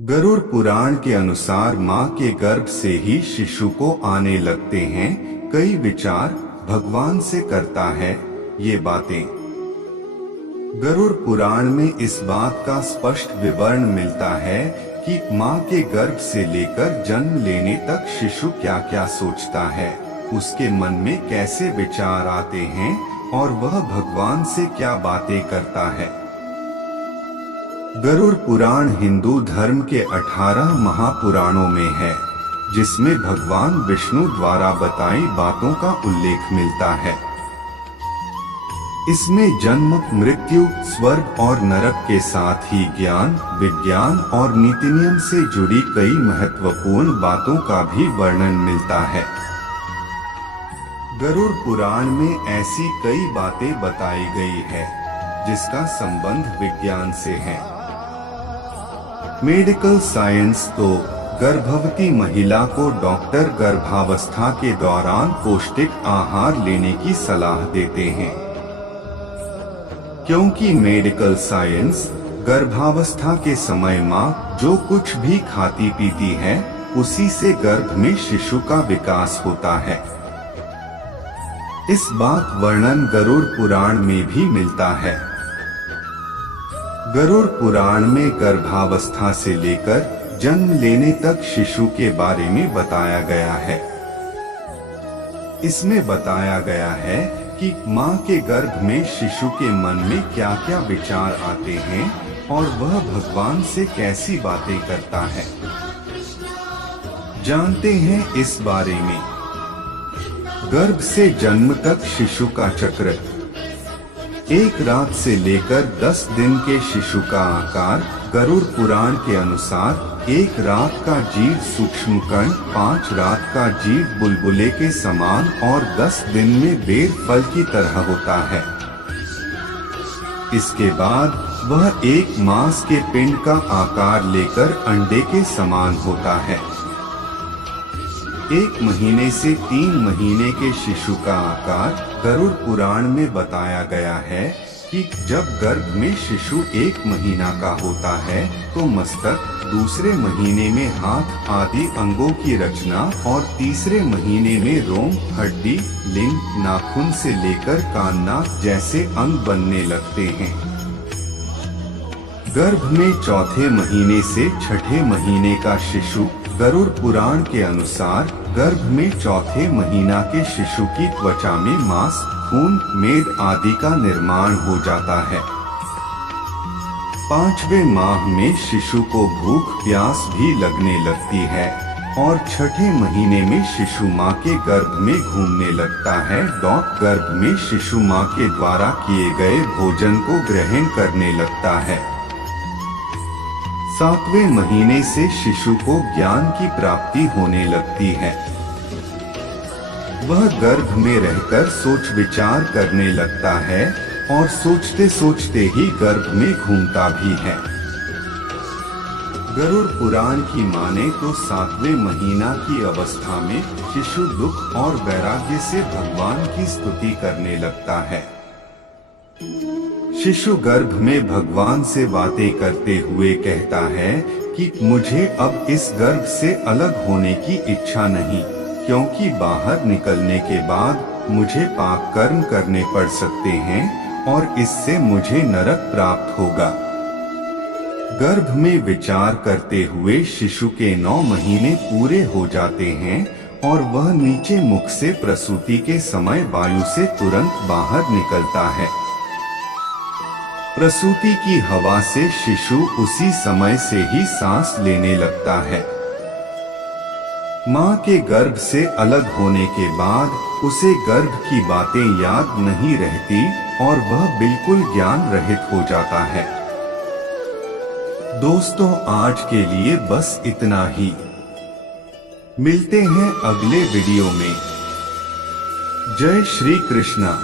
गरुड़ पुराण के अनुसार मां के गर्भ से ही शिशु को आने लगते हैं कई विचार भगवान से करता है ये बातें। गरुड़ पुराण में इस बात का स्पष्ट विवरण मिलता है कि मां के गर्भ से लेकर जन्म लेने तक शिशु क्या क्या सोचता है, उसके मन में कैसे विचार आते हैं और वह भगवान से क्या बातें करता है। गरुड़ पुराण हिंदू धर्म के 18 महापुराणों में है, जिसमें भगवान विष्णु द्वारा बताई बातों का उल्लेख मिलता है। इसमें जन्म, मृत्यु, स्वर्ग और नरक के साथ ही ज्ञान, विज्ञान और नीति नियम से जुड़ी कई महत्वपूर्ण बातों का भी वर्णन मिलता है। गरुड़ पुराण में ऐसी कई बातें बताई गई है जिसका संबंध विज्ञान से है। मेडिकल साइंस तो गर्भवती महिला को डॉक्टर गर्भावस्था के दौरान पौष्टिक आहार लेने की सलाह देते हैं, क्योंकि मेडिकल साइंस गर्भावस्था के समय मां जो कुछ भी खाती पीती है उसी से गर्भ में शिशु का विकास होता है। इस बात वर्णन गरुड़ पुराण में भी मिलता है। गरुड़ पुराण में गर्भावस्था से लेकर जन्म लेने तक शिशु के बारे में बताया गया है। इसमें बताया गया है कि मां के गर्भ में शिशु के मन में क्या क्या विचार आते हैं और वह भगवान से कैसी बातें करता है। जानते हैं इस बारे में। गर्भ से जन्म तक शिशु का चक्र। एक रात से लेकर 10 दिन के शिशु का आकार गरुड़ पुराण के अनुसार 1 रात का जीव सूक्ष्म कण, 5 रात का जीव बुलबुले के समान और 10 दिन में बेर फल की तरह होता है। इसके बाद वह 1 मास के पिंड का आकार लेकर अंडे के समान होता है। 1 महीने से 3 महीने के शिशु का आकार गरुड़ पुराण में बताया गया है कि जब गर्भ में शिशु 1 महीना का होता है तो मस्तक, दूसरे महीने में हाथ आदि अंगों की रचना और तीसरे महीने में रोम, हड्डी, लिंग, नाखून से लेकर कान, नाक जैसे अंग बनने लगते हैं। गर्भ में 4थे महीने से 6ठे महीने का शिशु गरुड़ पुराण के अनुसार गर्भ में 4थे महीना के शिशु की त्वचा में मांस, खून, मेद आदि का निर्माण हो जाता है। 5वें माह में शिशु को भूख प्यास भी लगने लगती है और 6ठे महीने में शिशु मां के गर्भ में घूमने लगता है। गर्भ में शिशु मां के द्वारा किए गए भोजन को ग्रहण करने लगता है। 7वें महीने से शिशु को ज्ञान की प्राप्ति होने लगती है। वह गर्भ में रहकर सोच विचार करने लगता है और सोचते सोचते ही गर्भ में घूमता भी है। गरुड़ पुराण की माने तो 7वें महीना की अवस्था में शिशु दुख और वैराग्य से भगवान की स्तुति करने लगता है। शिशु गर्भ में भगवान से बातें करते हुए कहता है कि मुझे अब इस गर्भ से अलग होने की इच्छा नहीं, क्योंकि बाहर निकलने के बाद मुझे पाप कर्म करने पड़ सकते हैं और इससे मुझे नरक प्राप्त होगा। गर्भ में विचार करते हुए शिशु के 9 महीने पूरे हो जाते हैं और वह नीचे मुख से प्रसूति के समय वायु से तुरंत बाहर निकलता है। प्रसूति की हवा से शिशु उसी समय से ही सांस लेने लगता है। मां के गर्भ से अलग होने के बाद उसे गर्भ की बातें याद नहीं रहती और वह बिल्कुल ज्ञान रहित हो जाता है। दोस्तों, आज के लिए बस इतना ही। मिलते हैं अगले वीडियो में। जय श्री कृष्णा।